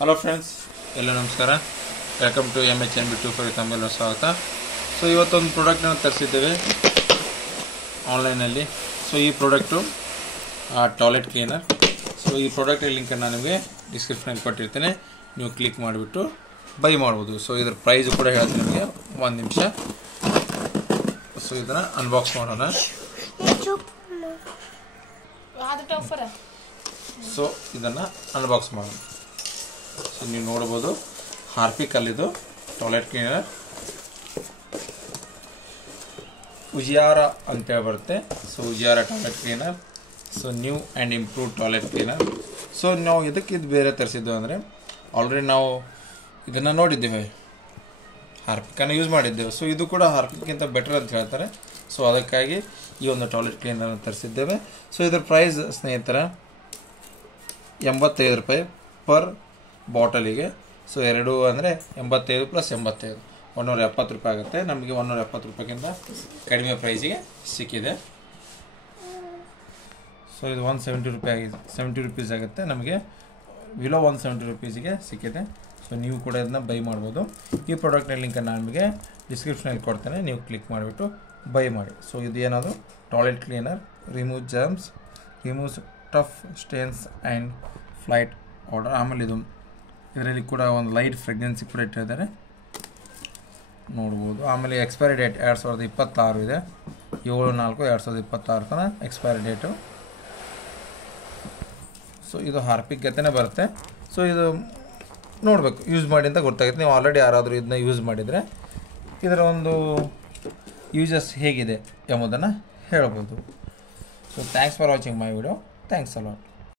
Hello friends, ಎಲ್ಲ ನಮಸ್ಕಾರ. Welcome to MHNB24 ತಮ್ಮೆಲ್ಲರೂ ಸ್ವಾಗತ. ಸೊ ಇವತ್ತೊಂದು ಪ್ರಾಡಕ್ಟನ್ನು ತರಿಸಿದ್ದೇವೆ ಆನ್ಲೈನಲ್ಲಿ. ಸೊ ಈ ಪ್ರಾಡಕ್ಟು ಟಾಯ್ಲೆಟ್ ಕ್ಲೀನರ್. ಸೊ ಈ ಪ್ರಾಡಕ್ಟ್ ಲಿಂಕನ್ನು ನಾನು ನಿಮಗೆ ಡಿಸ್ಕ್ರಿಪ್ಷನಲ್ಲಿ ಕೊಟ್ಟಿರ್ತೇನೆ, ನೀವು ಕ್ಲಿಕ್ ಮಾಡಿಬಿಟ್ಟು ಬೈ ಮಾಡ್ಬೋದು. ಸೊ ಇದರ ಪ್ರೈಸು ಕೂಡ ಹೇಳ್ತೀನಿ ನಿಮಗೆ, ಒಂದು ನಿಮಿಷ. ಸೊ ಇದನ್ನು ಅನ್ಬಾಕ್ಸ್ ಮಾಡೋಣ. ಸೊ ಇದನ್ನು ಅನ್ಬಾಕ್ಸ್ ಮಾಡೋಣ. ಸೊ ನೀವು ನೋಡ್ಬೋದು, ಹಾರ್ಪಿಕ್ ಅಲ್ಲಿದು ಟಾಯ್ಲೆಟ್ ಕ್ಲೀನರ್ ಉಜಿಯಾರ ಅಂತೇಳಿ ಬರುತ್ತೆ. So Ujiyara toilet cleaner, so new and improve toilet cleaner. So ನಾವು ಇದಕ್ಕೆ ಇದು ಬೇರೆ ತರಿಸಿದ್ದು ಅಂದರೆ, ಆಲ್ರೆಡಿ ನಾವು ಇದನ್ನು ನೋಡಿದ್ದೇವೆ, ಹಾರ್ಪಿಕನ್ನು ಯೂಸ್ ಮಾಡಿದ್ದೇವೆ. ಸೊ ಇದು ಕೂಡ ಹಾರ್ಪಿಕ್ಕಿಂತ ಬೆಟರ್ ಅಂತ ಹೇಳ್ತಾರೆ. ಸೊ ಅದಕ್ಕಾಗಿ ಈ ಒಂದು ಟಾಯ್ಲೆಟ್ ಕ್ಲೀನರನ್ನು ತರಿಸಿದ್ದೇವೆ. ಸೊ ಇದರ ಪ್ರೈಸ್ ಸ್ನೇಹಿತರ 85 ರೂಪಾಯಿ ಪರ್ ಬಾಟಲಿಗೆ. ಸೊ ಎರಡು ಅಂದರೆ 85 + 85 170 ರೂಪಾಯಿ ಆಗುತ್ತೆ. ನಮಗೆ 170 ರೂಪಾಯಿಗಿಂತ ಕಡಿಮೆ ಪ್ರೈಸಿಗೆ ಸಿಕ್ಕಿದೆ. ಸೊ ಇದು 170 ರೂಪಾಯಿ 70 ರೂಪೀಸ್ ಆಗುತ್ತೆ, ನಮಗೆ ವಿಲೋ 170 ರೂಪೀಸಿಗೆ ಸಿಕ್ಕಿದೆ. ಸೊ ನೀವು ಕೂಡ ಇದನ್ನ ಬೈ ಮಾಡ್ಬೋದು. ಈ ಪ್ರಾಡಕ್ಟ್ನ ಲಿಂಕನ್ನು ನಾನು ನಿಮಗೆ ಡಿಸ್ಕ್ರಿಪ್ಷನಲ್ಲಿ ಕೊಡ್ತೇನೆ, ನೀವು ಕ್ಲಿಕ್ ಮಾಡಿಬಿಟ್ಟು ಬೈ ಮಾಡಿ. ಸೊ ಇದು ಏನದು toilet cleaner, remove germs, removes tough stains and flight order. ಆಮೇಲೆ ಇದರಲ್ಲಿ ಕೂಡ ಒಂದು ಲೈಟ್ ಫ್ರೆಗ್ನೆನ್ಸಿ ಕೂಡ ಇಟ್ಟಿದ್ದಾರೆ, ನೋಡ್ಬೋದು. ಆಮೇಲೆ ಎಕ್ಸ್ಪೈರಿ ಡೇಟ್ 2026 ಇದೆ, 7/4/2026 ತನಕ ಎಕ್ಸ್ಪೈರಿ ಡೇಟು. ಸೊ ಇದು ಹಾರ್ಪಿಕ್ ಗತೆನೇ ಬರುತ್ತೆ. ಸೊ ಇದು ನೋಡಬೇಕು, ಯೂಸ್ ಮಾಡಿ ಅಂತ ಗೊತ್ತಾಗುತ್ತೆ. ನೀವು ಆಲ್ರೆಡಿ ಯಾರಾದರೂ ಇದನ್ನ ಯೂಸ್ ಮಾಡಿದರೆ ಇದರ ಒಂದು ಯೂಸಸ್ ಹೇಗಿದೆ ಎಂಬುದನ್ನು ಹೇಳ್ಬೋದು. So thanks for watching my video. Thanks a lot.